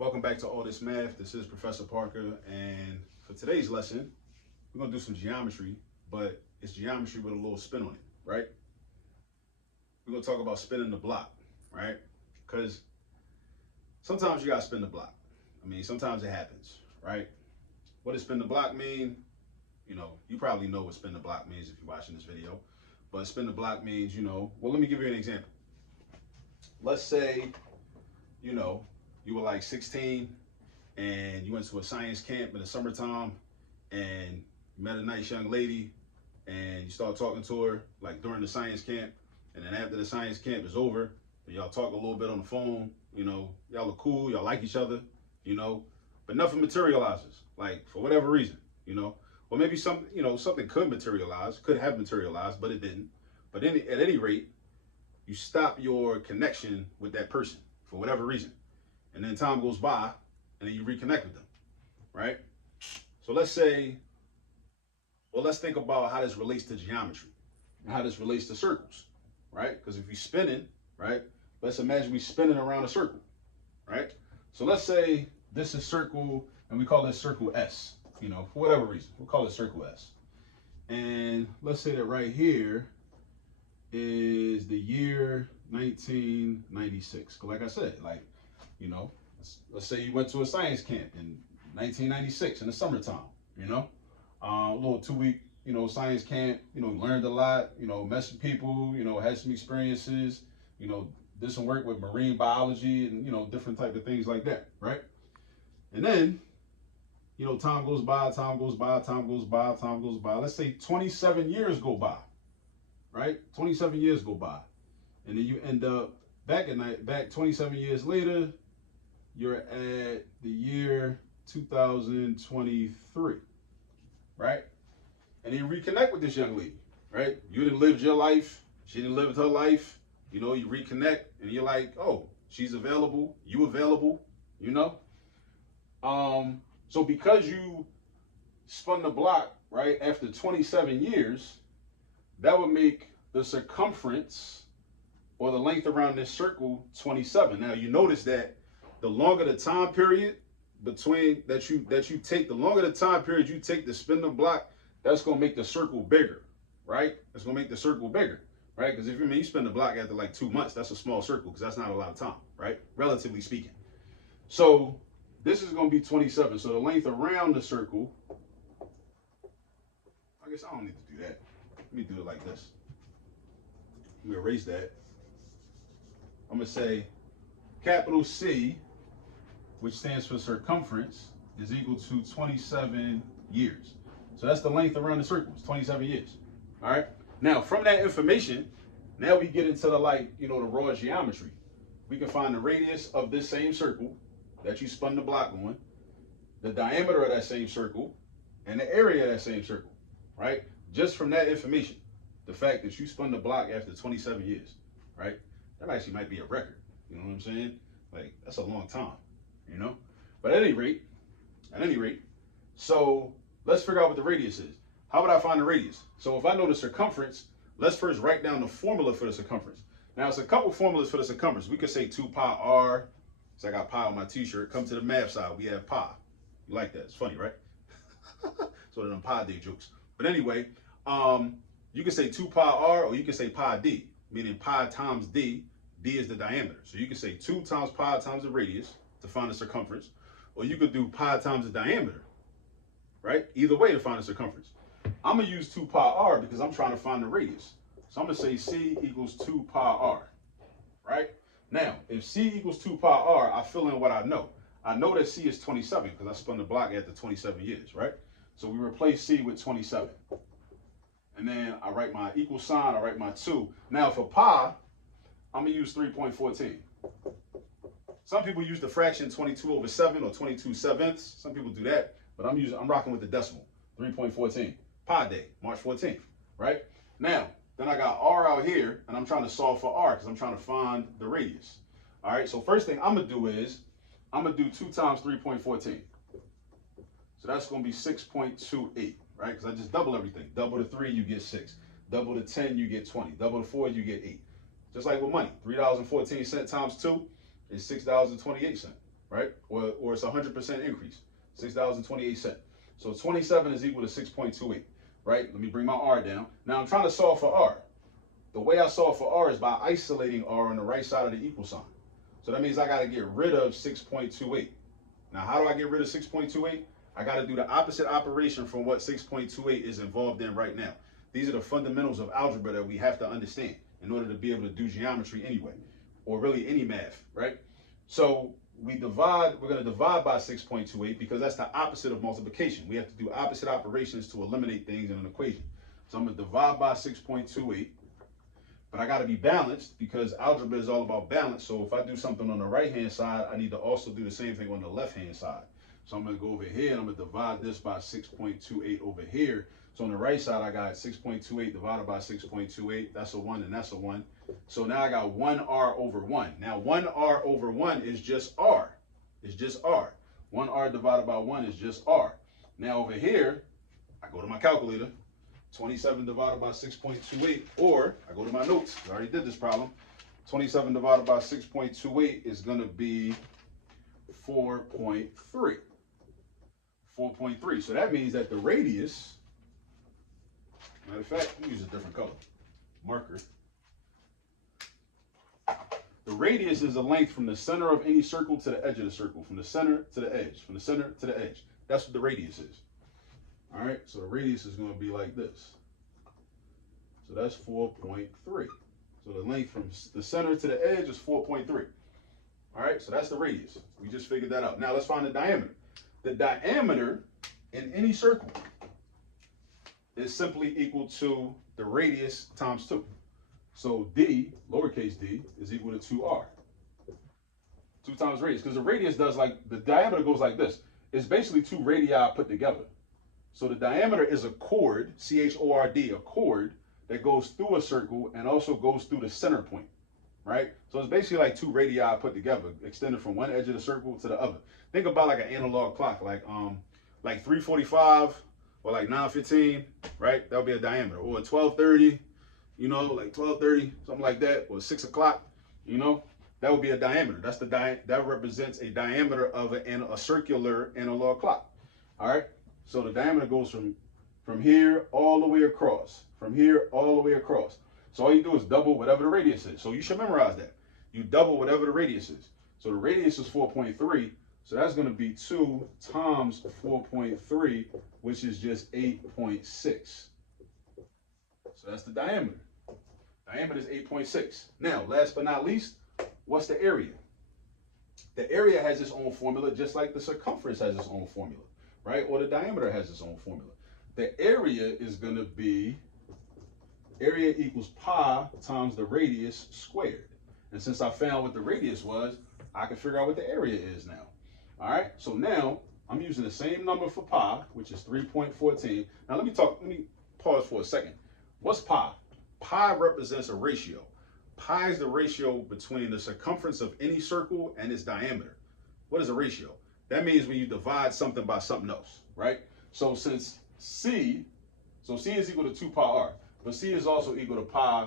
Welcome back to All This Math. This is Professor Parker, and for today's lesson, we're going to do some geometry, but it's geometry with a little spin on it, right? We're going to talk about spinning the block, right? Because sometimes you got to spin the block. I mean, sometimes it happens, right? What does spin the block mean? You know, you probably know what spin the block means if you're watching this video, but spin the block means, well, let me give you an example. Let's say, you were like 16 and you went to a science camp in the summertime and you met a nice young lady and you start talking to her like during the science camp, and then after the science camp is over, y'all talk a little bit on the phone, y'all are cool, y'all like each other, but nothing materializes, like for whatever reason, or maybe something could materialize, could have materialized, but it didn't. But at any rate, you stop your connection with that person for whatever reason. And then time goes by and then you reconnect with them, right? So let's think about how this relates to geometry and how this relates to circles, right? Because if you're spinning, right, let's imagine we're spinning around a circle, right? So let's say this is circle and we call this circle S, for whatever reason, we'll call it circle S. And let's say that right here is the year 1996. Like I said, let's say you went to a science camp in 1996 in the summertime, a little 2-week, science camp, learned a lot, met some people, had some experiences, did some work with marine biology and, different type of things like that, right? And then, time goes by. Let's say 27 years go by, right? 27 years go by. And then you end up back 27 years later, you're at the year 2023, right? And you reconnect with this young lady, right? You didn't live your life, she didn't live her life, you reconnect and you're like, oh, she's available, you available, So because you spun the block, right, after 27 years, that would make the circumference or the length around this circle 27. Now you notice that the longer the time period between that you take, the longer the time period you take to spin the block, that's gonna make the circle bigger, right? That's gonna make the circle bigger, right? Because if you spin the block after like 2 months, that's a small circle because that's not a lot of time, right? Relatively speaking. So this is gonna be 27. So the length around the circle, I guess I don't need to do that. Let me do it like this. Let me erase that. I'm gonna say capital C, which stands for circumference, is equal to 27 years. So that's the length around the circle, it's 27 years. All right. Now from that information, now we get into the the raw geometry. We can find the radius of this same circle that you spun the block on, the diameter of that same circle, and the area of that same circle, right? Just from that information, the fact that you spun the block after 27 years, right? That actually might be a record. You know what I'm saying? Like, that's a long time, But at any rate, so let's figure out what the radius is. How would I find the radius? So if I know the circumference, let's first write down the formula for the circumference. Now, it's a couple formulas for the circumference. We could say 2 pi r. So I got pi on my t-shirt. Come to the math side, we have pi. You like that? It's funny, right? So them pi day jokes. But anyway, you can say 2 pi r, or you can say pi d, meaning pi times d. D is the diameter. So you can say 2 times pi times the radius to find the circumference, or you could do pi times the diameter, right? Either way to find the circumference. I'm gonna use 2 pi r because I'm trying to find the radius. So I'm gonna say C equals 2 pi r, right? Now, if C equals 2 pi r, I fill in what I know. I know that C is 27 because I spun the block after 27 years, right? So we replace C with 27. And then I write my equal sign, I write my 2. Now for pi, I'm gonna use 3.14. Some people use the fraction 22/7 or 22/7. Some people do that, but I'm rocking with the decimal, 3.14. Pi day, March 14th, right? Now, then I got r out here, and I'm trying to solve for r because I'm trying to find the radius. All right, so first thing I'm gonna do is, I'm gonna do 2 times 3.14. So that's gonna be 6.28, right? Because I just double everything. Double the 3, you get 6. Double the 10, you get 20. Double the 4, you get 8. Just like with money, $3.14 times 2 is $6.28. right? Or it's 100% increase, $6.28. So 27 is equal to 6.28, right? Let me bring my R down. Now I'm trying to solve for R. The way I solve for R is by isolating R on the right side of the equal sign. So that means I got to get rid of 6.28. Now, how do I get rid of 6.28? I got to do the opposite operation from what 6.28 is involved in right now. These are the fundamentals of algebra that we have to understand in order to be able to do geometry anyway, or really any math, right? So we're going to divide by 6.28 because that's the opposite of multiplication. We have to do opposite operations to eliminate things in an equation. So I'm going to divide by 6.28, but I got to be balanced because algebra is all about balance. So if I do something on the right-hand side, I need to also do the same thing on the left-hand side. So I'm going to go over here and I'm going to divide this by 6.28 over here. So on the right side, I got 6.28 divided by 6.28. That's a 1 and that's a 1. So now I got 1R over 1. Now 1R over 1 is just R. It's just R. 1R divided by 1 is just R. Now over here, I go to my calculator. 27 divided by 6.28, or I go to my notes. I already did this problem. 27 divided by 6.28 is going to be 4.3. 4.3. So that means that the radius, matter of fact, let me use a different color marker. The radius is the length from the center of any circle to the edge of the circle, from the center to the edge, from the center to the edge. That's what the radius is. All right, so the radius is going to be like this. So that's 4.3. So the length from the center to the edge is 4.3. All right, so that's the radius. We just figured that out. Now let's find the diameter. The diameter in any circle is simply equal to the radius times 2. So d, lowercase d, is equal to 2r. 2 times radius, because the radius does the diameter goes like this. It's basically 2 radii put together. So the diameter is a chord, C-H-O-R-D, a chord that goes through a circle and also goes through the center point, right? So it's basically like 2 radii put together, extended from one edge of the circle to the other. Think about like an analog clock, like 3:45 or like 9:15, right? That'll be a diameter. Or 12:30, you know, like 12:30, something like that, or 6 o'clock, you know, that would be a diameter. That's that represents a diameter of a circular analog clock. All right. So the diameter goes from here all the way across, from here all the way across. So all you do is double whatever the radius is. So you should memorize that. You double whatever the radius is. So the radius is 4.3. So that's going to be 2 times 4.3, which is just 8.6. So that's the diameter. Diameter is 8.6. Now, last but not least, what's the area? The area has its own formula, just like the circumference has its own formula, right? Or the diameter has its own formula. The area is going to be area equals pi times the radius squared. And since I found what the radius was, I can figure out what the area is now. All right, so now I'm using the same number for pi, which is 3.14. Now let me pause for a second. What's pi? Pi represents a ratio. Pi is the ratio between the circumference of any circle and its diameter. What is a ratio? That means when you divide something by something else, right? So since C is equal to 2 pi r, but C is also equal to pi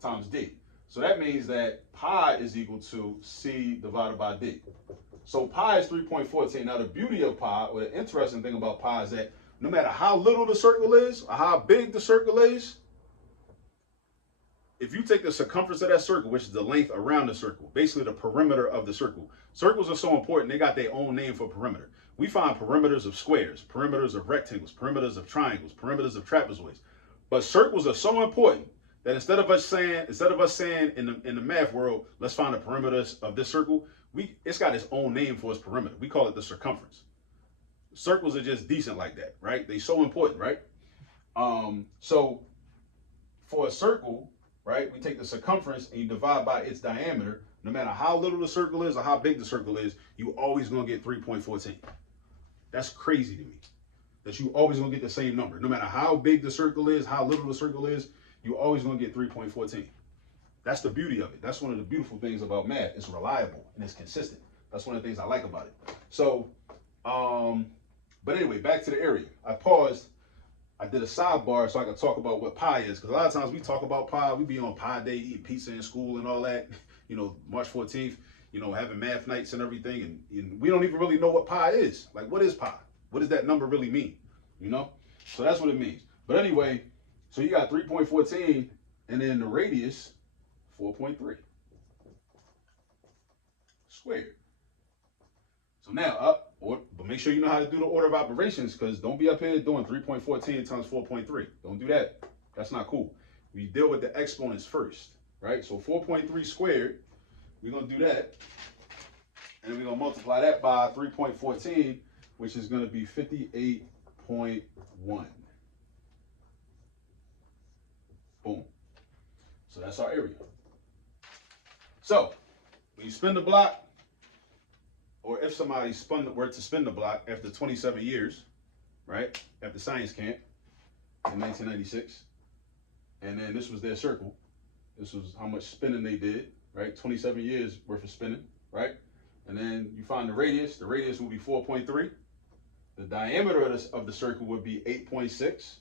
times d. So that means that pi is equal to C divided by d. So pi is 3.14. Now the beauty of pi, or the interesting thing about pi, is that no matter how little the circle is, or how big the circle is, if you take the circumference of that circle, which is the length around the circle, basically the perimeter of the circle. Circles are so important, they got their own name for perimeter. We find perimeters of squares, perimeters of rectangles, perimeters of triangles, perimeters of trapezoids. But circles are so important that instead of us saying in the math world, let's find the perimeters of this circle, it's got its own name for its perimeter. We call it the circumference. Circles are just decent like that, right? They're so important, right? So for a circle, right, we take the circumference and you divide by its diameter. No matter how little the circle is or how big the circle is, you always gonna get 3.14. That's crazy to me, that you always gonna get the same number. No matter how big the circle is, how little the circle is, you always gonna get 3.14. That's the beauty of it. That's one of the beautiful things about math. It's reliable and it's consistent. That's one of the things I like about it. So, but anyway, back to the area. I paused. I did a sidebar so I could talk about what pi is, because a lot of times we talk about pi. We be on Pi Day, eating pizza in school and all that. You know, March 14th. you know, having math nights and everything, and we don't even really know what pi is. Like, what is pi? What does that number really mean? You know? So that's what it means. But anyway, so you got 3.14, and then the radius, 4.3 squared. So now but make sure you know how to do the order of operations, because don't be up here doing 3.14 times 4.3. Don't do that. That's not cool. We deal with the exponents first, right? So 4.3 squared, we're going to do that. And we're going to multiply that by 3.14, which is going to be 58.1. Boom. So that's our area. So when you spin the block, or if somebody were to spin the block after 27 years, right, after science camp in 1996, and then this was their circle, this was how much spinning they did, right, 27 years worth of spinning, right, and then you find the radius will be 4.3, the diameter of the circle would be 8.6,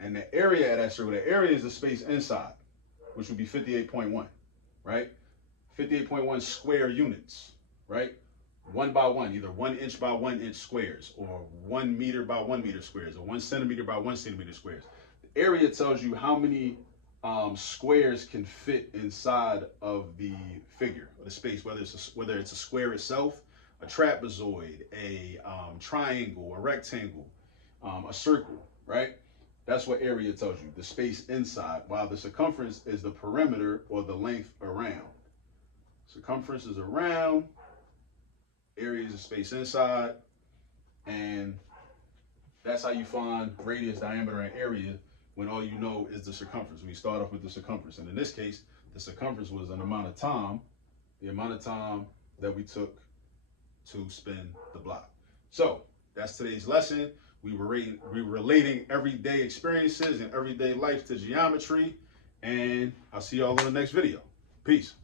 and the area of that circle, the area is the space inside, which would be 58.1, right, 58.1 square units, right, 1 by 1, either 1 inch by 1 inch squares, or 1 meter by 1 meter squares, or 1 centimeter by 1 centimeter squares. The area tells you how many squares can fit inside of the figure, or the space, whether it's a square itself, a trapezoid, a triangle, a rectangle, a circle, right? That's what area tells you, the space inside, while the circumference is the perimeter, or the length around. Circumference is around, area is the space inside, and that's how you find radius, diameter, and area when all you know is the circumference. We start off with the circumference, and in this case, the circumference was an amount of time, the amount of time that we took to spin the block. So that's today's lesson. We were relating everyday experiences and everyday life to geometry, and I'll see y'all in the next video. Peace.